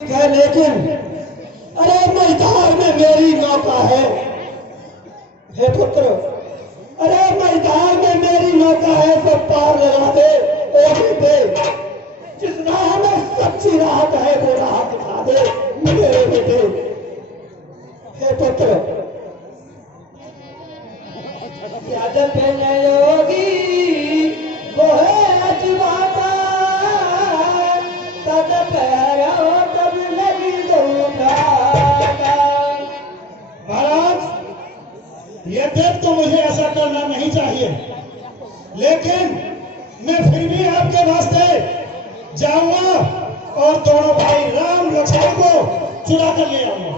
है, लेकिन अरे मैदान में मेरी नौका है। हे पुत्र, अरे मैदान में मेरी नौका है, सब पार लगा दे। ओ बेटे, जिस राह में सच्ची राहत है वो राह दिखा दे मेरे बेटे। हे पुत्र, यादव योगी वो है अजवाता, तब पैरो तब लगी महाराज, ये देख तो मुझे ऐसा करना नहीं चाहिए, लेकिन मैं फिर भी आपके रास्ते जाऊंगा और दोनों भाई राम लक्ष्मण को चुरा कर ले आऊंगा।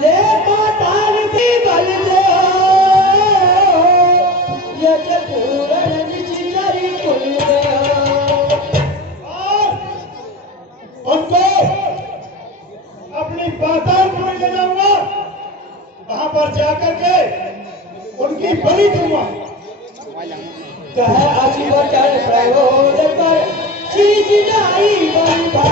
ले माताल भी बल दे, ये पूरन जिचरी खुल गया, और उनको अपनी पाताल में ले जाऊंगा। वहां पर जाकर के उनकी बलि दूंगा। कहे अजीवचन प्रयोग कर शीश जाई बंधा,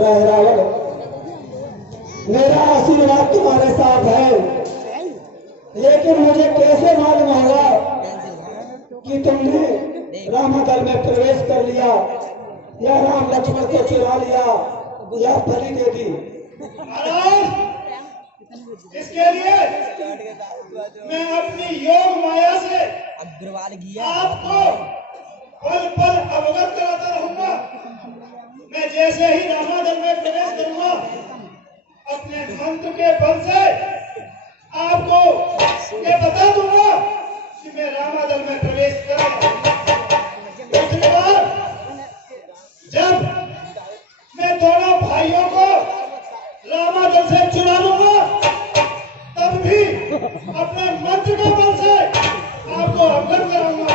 रावण, मेरा आशीर्वाद तुम्हारे साथ है, लेकिन मुझे कैसे मालूम होगा कि तुमने रामादल में प्रवेश कर लिया या राम लक्ष्मण को चुरा लिया या बलि दे दी। इसके लिए मैं अपनी योग माया से आपको पल पल अवगत कराता रहूंगा। मैं जैसे ही रामादल में प्रवेश करूंगा, अपने मंत्र के बल से आपको ये बता दूंगा कि मैं रामादल में प्रवेश करा। दूसरी बार जब मैं दोनों भाइयों को रामादल से चुरा लूंगा, तब भी अपने मंत्र के बल से आपको अवगत कराऊंगा।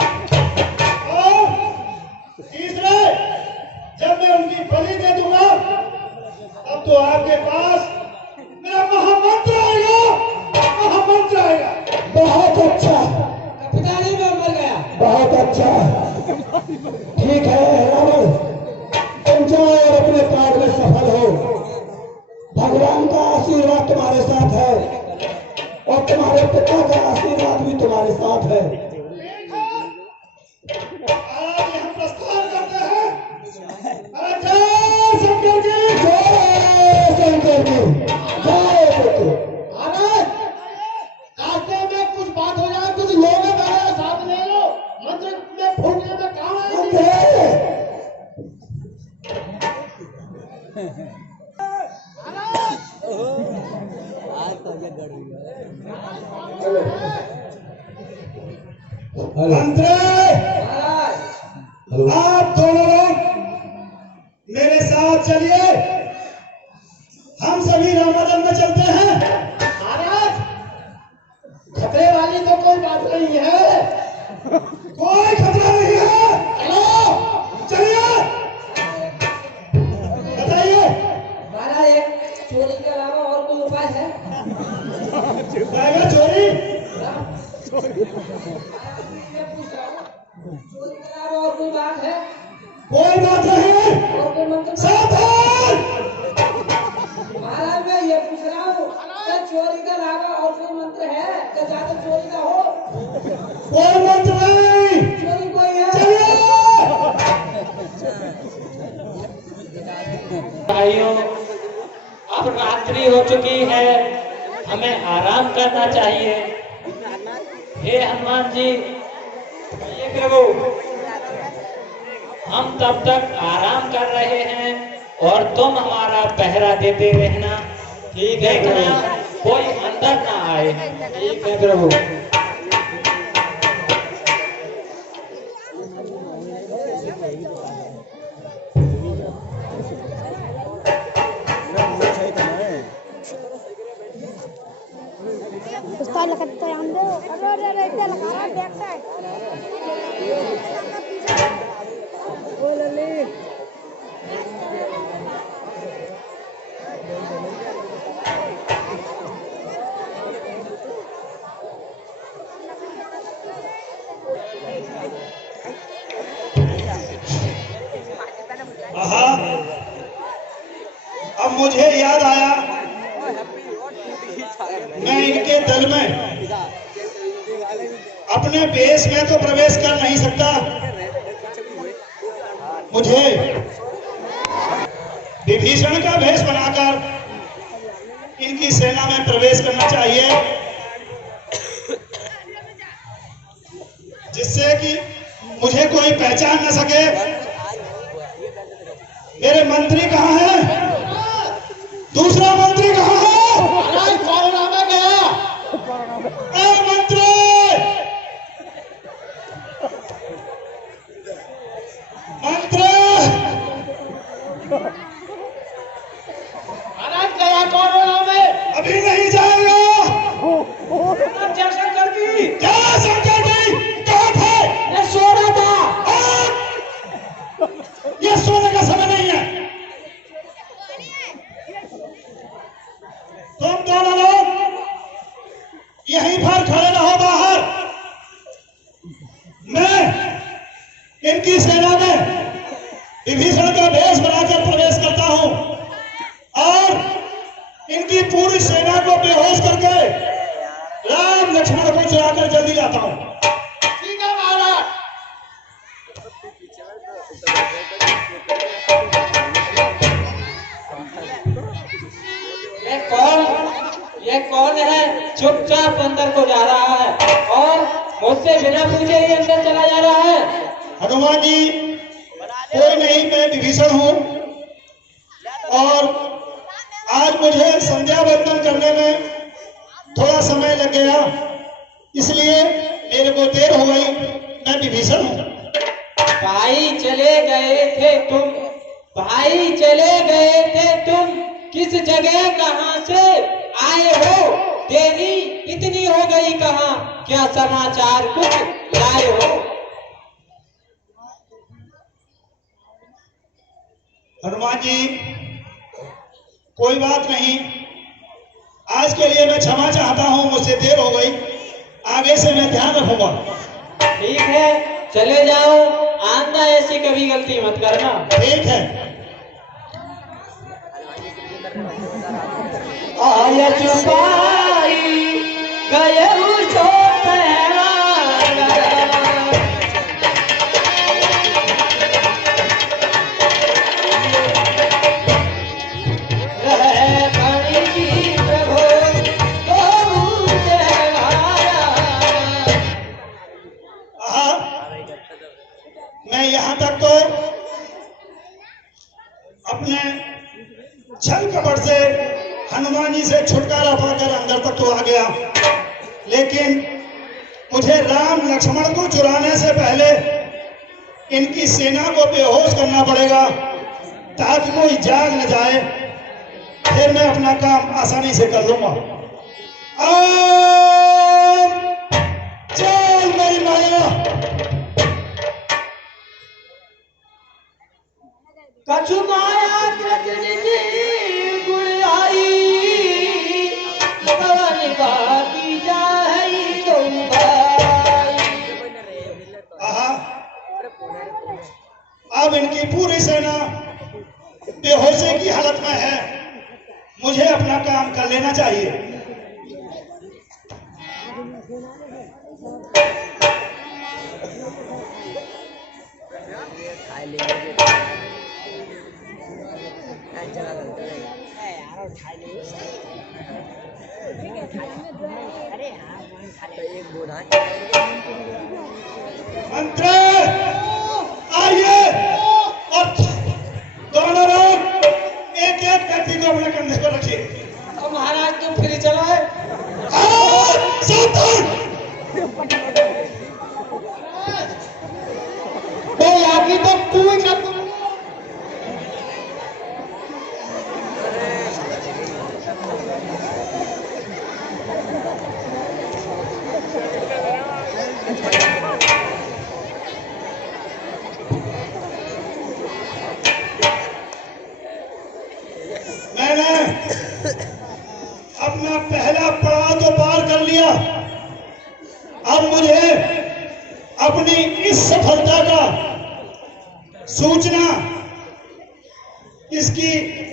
और तीसरे, जब मैं उनकी बलि दे दूंगा, तब तो आपके पास मेरा महामंत्र आएगा, महामंत्र आएगा। बहुत अच्छा, पिताजी में मर गया। बहुत अच्छा, ठीक है रावण, तुम जाओ और अपने कार्य में सफल हो। भगवान का आशीर्वाद तुम्हारे साथ है और तुम्हारे पिता का आशीर्वाद भी तुम्हारे साथ है। आज हम प्रस्थान करते हैं। जय शंकर जी, जय शंकर जी, जय पुत्र। रास्ते में कुछ बात हो जाए, कुछ लोग मेरे साथ ले लो, मंत्र में फूटने में काम आएंगे। मंत्र, आप दोनों लोग मेरे साथ चलिए, हम सभी रामादल में चलते हैं। महाराज, खतरे वाली तो कोई बात नहीं है, कोई खतरा नहीं है। चलो चलिए, बताइए। महाराज, चोरी के अलावा और कोई उपाय है? चोरी चोरी के अलावा और कोई बात है? कोई बात नहीं है। और कोई मंत्र? सावधान! महाराज, मैं ये पूछ रहा हूँ, क्या चोरी के अलावा और कोई मंत्र है? क्या ज्यादा चोरी का हो? कोई मंत्र नहीं। चोरी कोई है? चलिए। भाइयों, अब रात्रि हो चुकी है, हमें आराम करना चाहिए। हे हनुमान जी, ये प्रभु, हम तब तक आराम कर रहे हैं और तुम हमारा पहरा देते रहना। ठीक है ना, कोई अंदर ना आए। ठीक है प्रभु। Gusto lakad tayo ando. Ano rin ito lakad backside. मुझे याद आया मैं इनके दल में अपने भेष में तो प्रवेश कर नहीं सकता, मुझे विभीषण का भेष बनाकर इनकी सेना में प्रवेश करना चाहिए, जिससे कि मुझे कोई पहचान न सके। मेरे मंत्री कहाँ हैं? दूसरा मंत्री कहाँ है? कोरोना में गया। मंत्री मंत्री गया कोरोना में, अभी नहीं जाएगा। जयशंकर जी, जयशंकर जी कहाँ थे? ये सो रहा था। ये सोने का समय नहीं है। तुम दोनों लोग यहीं पर खड़े रहो बाहर, मैं इनकी सेना में विभीषण का भेष बनाकर प्रवेश करता हूं और इनकी पूरी सेना को बेहोश करके राम लक्ष्मण को चुराकर जल्दी लाता हूं। ठीक है महाराज। ये कौन है? चुपचाप अंदर को जा रहा है और मुझसे बिना पूछे ही अंदर चला जा रहा है। हनुमान जी, कोई नहीं, मैं विभीषण हूं और आज मुझे संध्या वंदन करने में थोड़ा समय लग गया, इसलिए मेरे को देर हो गई। मैं विभीषण हूं। भाई चले गए थे तुम, भाई चले गए थे तुम, किस जगह कहां से आए हो? देरी इतनी हो गई कहां? क्या समाचार कुछ लाए हो? हनुमान जी, कोई बात नहीं, आज के लिए मैं क्षमा चाहता हूं, मुझसे देर हो गई, आगे से मैं ध्यान रखूंगा। ठीक है, चले जाओ, आंदा ऐसी कभी गलती मत करना। ठीक है। आया चुपाई गए मैं यहाँ तक तो अपने छल कपट से हनुमान जी से छुटकारा पाकर अंदर तक तो आ गया, लेकिन मुझे राम लक्ष्मण को चुराने से पहले इनकी सेना को बेहोश करना पड़ेगा ताकि कोई जाग न जाए, फिर मैं अपना काम आसानी से कर लूंगा। चल मेरी माया। कछु माया कृष्ण गुण आई, पवन बाकी जाई तुम भाई। अब इनकी पूरी सेना बेहोशी की हालत में है, मुझे अपना काम कर लेना चाहिए। मंत्री आइए और दोनों लोग एक एक व्यक्ति को अपने कंधे पर रखिए। तो महाराज तुम फिर चला है। आगे तो तू ही कर। मैंने अपना पहला पड़ाव तो पार कर लिया, अब मुझे अपनी इस सफलता का सूचना, इसकी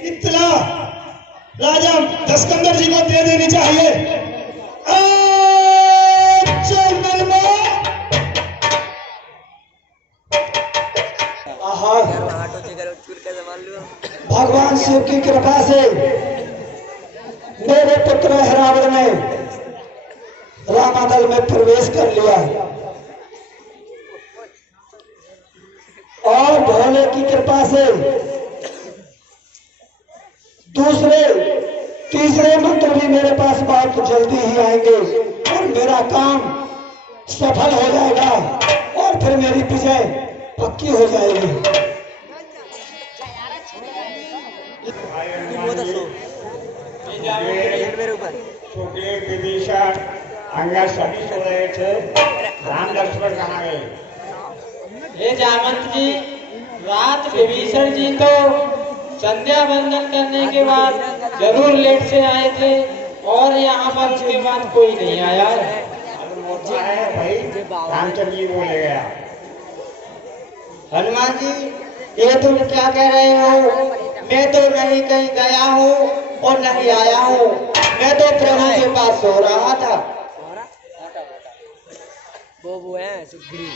इत्तला राजा दस्कंदर जी को दे देनी चाहिए। चंदन में भगवान शिव की कृपा से मेरे पुत्र हिरावण ने रामादल में प्रवेश कर लिया और भोले की कृपा से दूसरे तीसरे मंत्र भी मेरे पास बहुत जल्दी ही आएंगे और मेरा काम सफल हो जाएगा और फिर मेरी विजय पक्की हो जाएगी। सुग्रीव विभीषण अंगद सभी सो रहे थे, राम लक्ष्मण कहाँ गए? हे जामंत जी, रात विभीषण जी तो संध्या वंदन करने के बाद जरूर लेट से आए थे और यहाँ पर उसके बाद कोई नहीं आया है। मोटा है भाई, रामचंद्र जी बोले गया। हनुमान जी, ये तुम क्या कह रहे हो? मैं तो नहीं कहीं गया हूँ और नहीं आया हूँ, मैं तो प्रभु के पास सो रहा था। वो है सुग्रीव।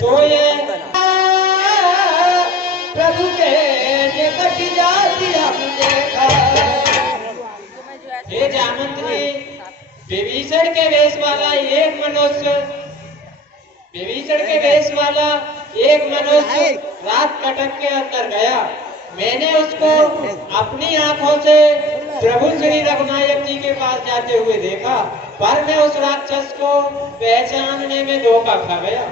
तो ये प्रभु के निकट जाती हम देखा। हे जामंत जी, विभीषण के वेश वाला एक मनुष्य, विभीषण के वेश वाला एक मनुष्य रात कटक के अंदर गया। मैंने उसको अपनी आंखों से प्रभु श्री रघुनायक जी के पास जाते हुए देखा, पर मैं उस राक्षस को पहचानने में धोखा खा गया।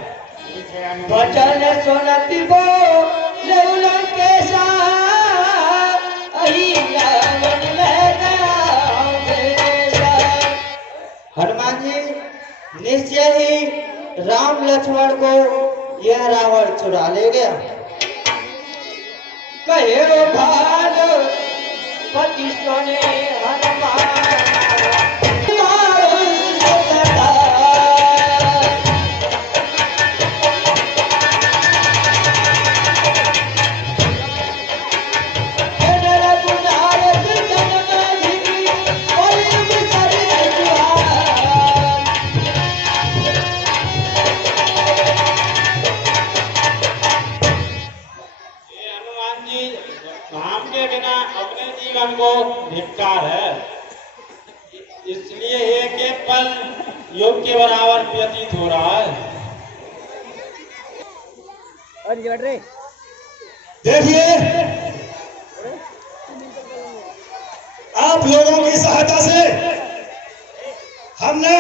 बचल सोनती को हनुमान जी, निश्चय ही राम लक्ष्मण को यह रावण चुरा ले गया। कहे भाल पति सोने हनुमान को धिक्कार है, इसलिए एक एक पल योग के बराबर व्यतीत हो रहा है। देखिए, आप लोगों की सहायता से हमने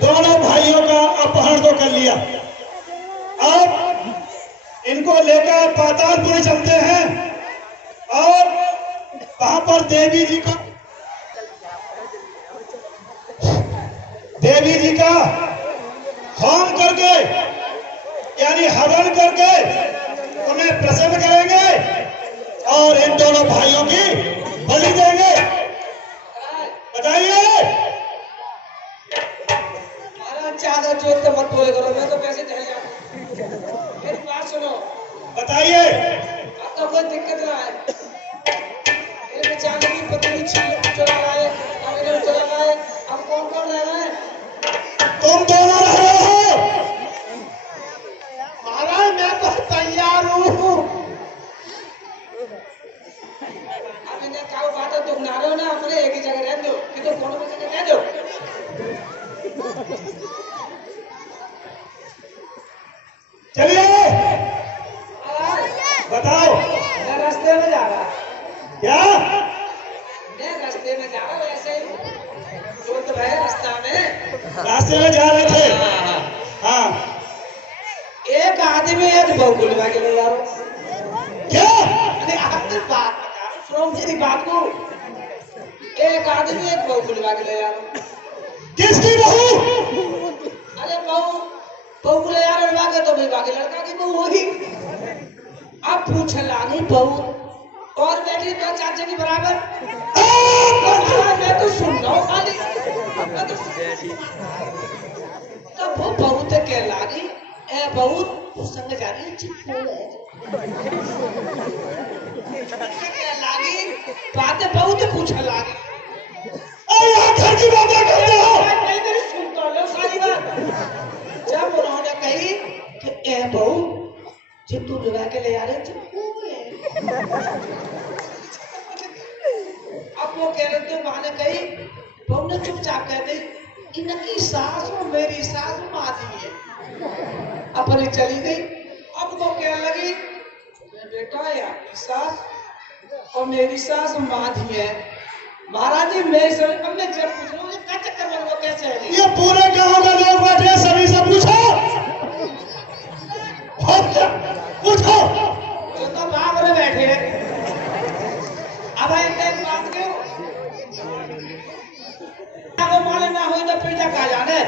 दोनों भाइयों का अपहरण तो कर लिया। अब इनको लेकर पातालपुरी चलते हैं और वहां पर देवी जी का होम करके यानी हवन करके उन्हें प्रसन्न करेंगे और इन दोनों भाइयों की बलि देंगे। बताइए। ज्यादा जोर से मत बोले करो, मैं तो कैसे चल जाऊं। मेरी बात सुनो। बताइए। अब तो कोई दिक्कत ना है। मेरे बेचारे की पत्नी चला रहा है, चला रहा है। अब कौन कौन रह रहा है? तुम दोनों रह रहे हो। महाराज मैं तो तैयार हूँ। अब इन्हें क्या बात है, तुम ना रहो ना, अपने एक ही जगह रह दो कि तुम दोनों में जगह रह दो। चलिए बताओ। मैं रास्ते में जा रहा। क्या? मैं रास्ते में जा रहा, वैसे ही जो तो है रास्ते में जा रहे थे। हाँ। एक आदमी एक बहू बुलवा के ले जा रहा। क्या? अरे आपने बात सुनो मेरी बात को। एक आदमी एक बहू बुलवा के ले जा रहा। किसकी बहू? अरे बहू को ले जा रहा के तो विवाह के लड़का की बहू होगी। अब पूछ लानी बहू और बेटी तो चाचे की बराबर। मैं तो सुन रहा हूँ खाली। तब वो बहुत कह लागी ए बहुत संग जा रही चिपको है कह लागी बातें बहुत पूछने लागी अरे आखिर की बातें करते हो नहीं मेरी सुन तो लो सारी बात जब उन्होंने कही कि ए बहू जब तू लगा के ले आ रहे चिपको है अब वो कह रहे थे माँ ने कही बहू ने चुपचाप कह दी इनकी सास और मेरी सास माधी है अपने चली गई अब वो कहने लगी बेटा है आपकी सास और मेरी सास माधी है महाराज जी मैं अब मैं जब पूछ रहा हूँ क्या चक्कर में वो कैसे है ये पूरे गांव में लोग बैठे सभी से पूछो पूछो जो तो भाग रहे बैठे अब एक बात क्यों वो माने ना हुई तो फिर जा कहा जाने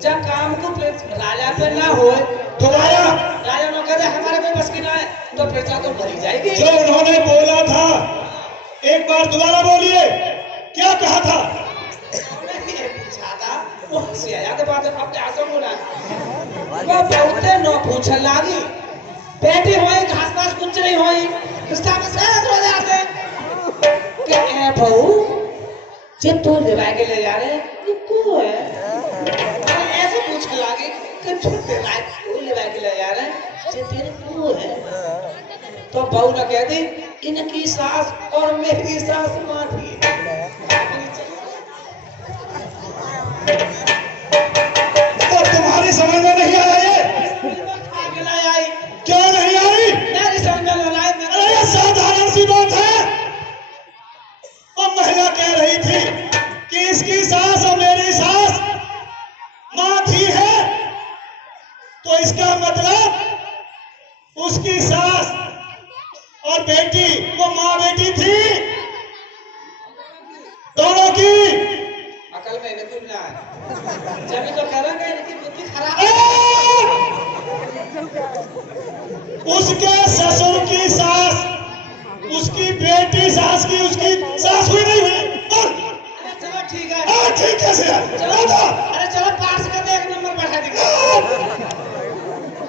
जब काम को राजा पे ना हो तुम्हारा राजा ना करे हमारे पे बस की ना है तो प्रजा तो मरी जाएगी जो उन्होंने बोला था एक बार दोबारा बोलिए क्या कहा था पूछा था वो हंसी आया तो बात अब क्या सब बोला वो बहुते न पूछने लगी बेटी होई घास घास कुछ नहीं होई इसका बस हो जाते क्या है बहू जे तो लेवा के ले जा रहे ये को है ऐसे पूछने लगी कि तू लेवा के ले जा रहे जे तेरे को है तो बहू ने कह दी इनकी सास और मेरी सास माँ थी तो तुम्हारी समझ में नहीं आया ये आगे नहीं आई क्यों नहीं आई मेरी समझ में नहीं आई अरे ये साधारण सी बात है वो महिला कह रही थी कि इसकी सास और मेरी सास माँ थी है तो इसका मतलब उसकी सास और बेटी वो माँ बेटी थी दोनों की अकल में इनको ना है जब तो कह रहा है इनकी बुद्धि खराब उसके ससुर की सास उसकी बेटी सास की उसकी सास हुई नहीं हुई अरे चलो ठीक है ठीक है सर अरे चलो पास करते एक नंबर बढ़ा देंगे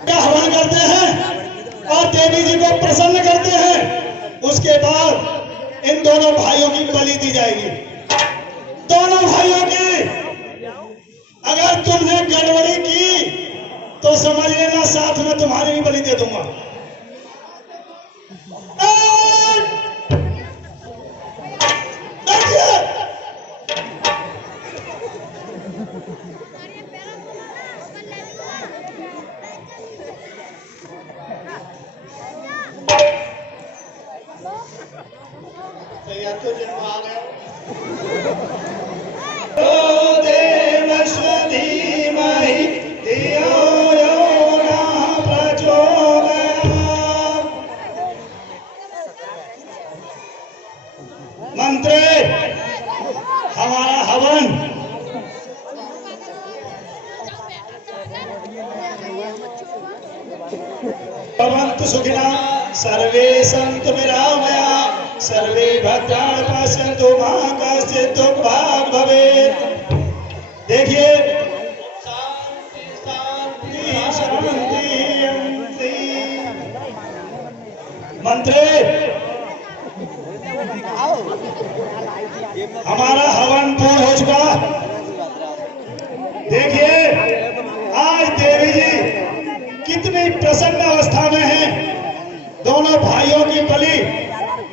क्या हवन करते हैं और देवी जी को प्रसन्न करते हैं उसके बाद इन दोनों भाइयों की बलि दी जाएगी दोनों भाइयों की अगर तुमने गड़बड़ी की तो समझ लेना साथ में तुम्हारी भी बलि दे दूंगा तो जन्म आ गया मंत्र हमारा हवन भवन्तु सुखिनः सर्वे सन्तु निरामया सर्वे भद्राणि पश्यन्तु मा कश्चित् दुःखभाग् भवेत् देखिए मंत्री हमारा हवन पूर्ण हो चुका देखिए आज देवी जी कितनी प्रसन्न अवस्था में हैं दोनों भाइयों की बलि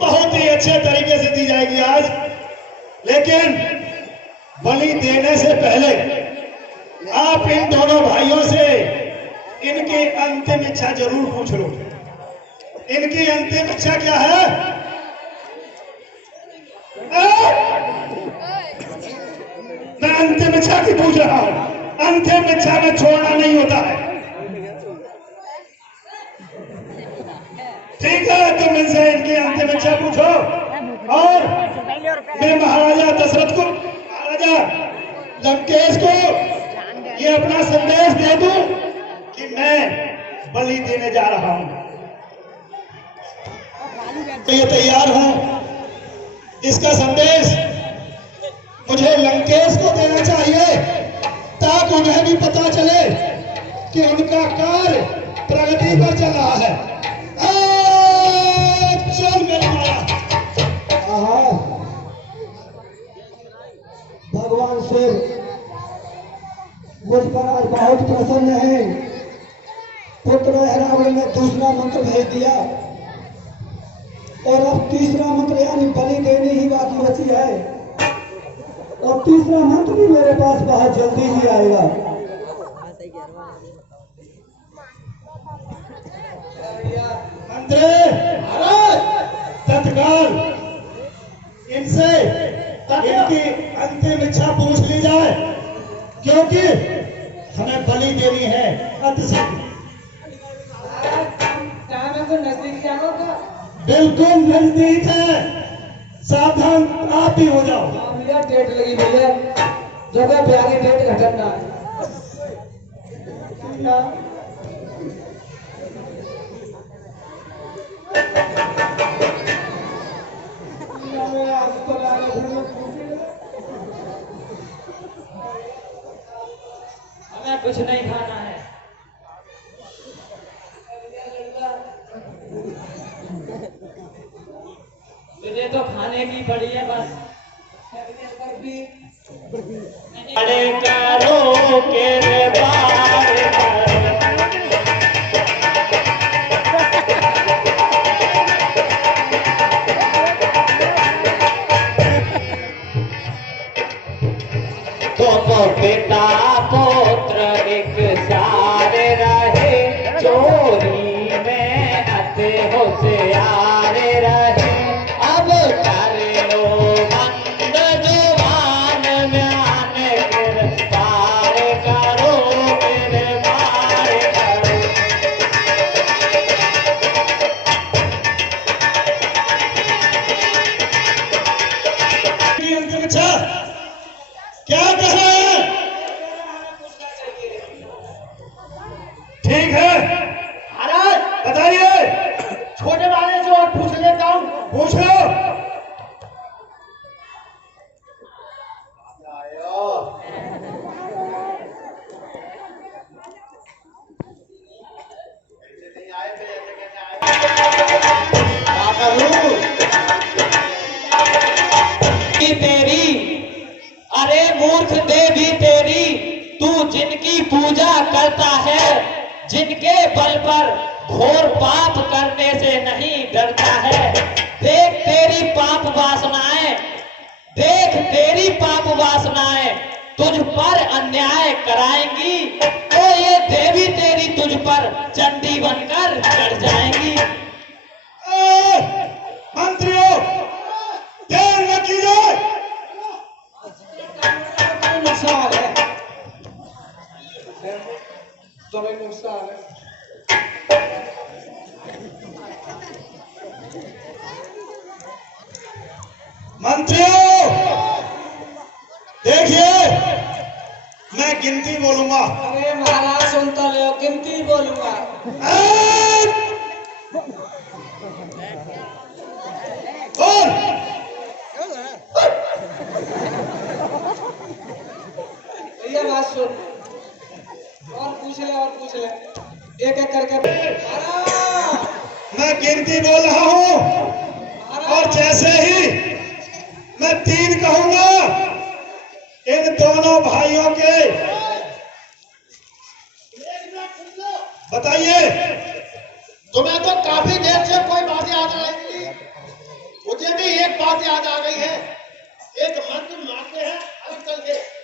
बहुत ही अच्छे तरीके से दी जाएगी आज लेकिन बलि देने से पहले आप इन दोनों भाइयों से इनकी अंतिम इच्छा जरूर पूछ लो इनकी अंतिम इच्छा क्या है मैं अंतिम इच्छा की पूछ रहा हूं अंतिम इच्छा में छोड़ना नहीं होता है ठीक है तुम इनसे इनकी अंतिम इच्छा पूछो और मैं महाराजा दशरथ को महाराजा लंकेश को ये अपना संदेश दे दूं कि मैं बलि देने जा रहा हूं तो ये तैयार हूं इसका संदेश मुझे लंकेश को देना चाहिए ताकि तक उन्हें भी पता चले कि उनका कार्य प्रगति पर चल रहा है। चल मेरी माया। भगवान शिव मुझ पर आज बहुत प्रसन्न है। पुत्र रावण ने दूसरा मंत्र भेज दिया और अब तीसरा मंत्र यानी बलि देनी ही बाकी बची है। और तीसरा मंत्र भी मेरे पास बहुत जल्दी ही आएगा। मंत्री तत्काल इनसे इनकी अंतिम इच्छा पूछ ली जाए, क्योंकि हमें बलि देनी है अतिशीघ्र। बिल्कुल नजदीक है, सावधान आप भी हो जाओ। डेट लगी हुई है, जगह पे आगे डेट घटना है। हमें कुछ नहीं खाना है। तुझे तो खाने की पड़ी है बस। अरे करो के रे बार तो पिता पुत्र एक सारे रहे, चोरी में अति होशियार रहे। अब कर लो मंद जुबान म्यान गिरफ्तार करो, गिरफ्तार करो। की अंतिम इच्छा क्या कह रहे हैं? ठीक है महाराज बताइए। छोटे वाले से और पूछ लेता हूँ। पूछ लो। तेरी अरे मूर्ख देवी तेरी, तू जिनकी पूजा करता है, जिनके बल पर घोर पाप करने से नहीं डरता है। देख तेरी पाप वासनाएं, देख तेरी पाप वासनाएं तुझ पर अन्याय कराएंगी, तो ये देवी तेरी तुझ पर चंडी बनकर चढ़ जाएंगी। मंत्रियों देर न कीजिए। नुकसान है, तुम्हें नुकसान है। मंत्रियों देखिए, मैं गिनती बोलूंगा। अरे महाराज सुन तो लो, गिनती बोलूंगा। और ये बात सुन, और पूछ ले, और पूछ ले, एक एक करके। मैं गिनती बोल रहा हूं, और जैसे ही मैं 3 कहूंगा, इन दोनों भाइयों के बताइए। तुम्हें तो काफी देर से कोई बात याद आ रही थी, मुझे भी एक बात याद आ गई है। एक मंत्र मारते हैं अलग चल के।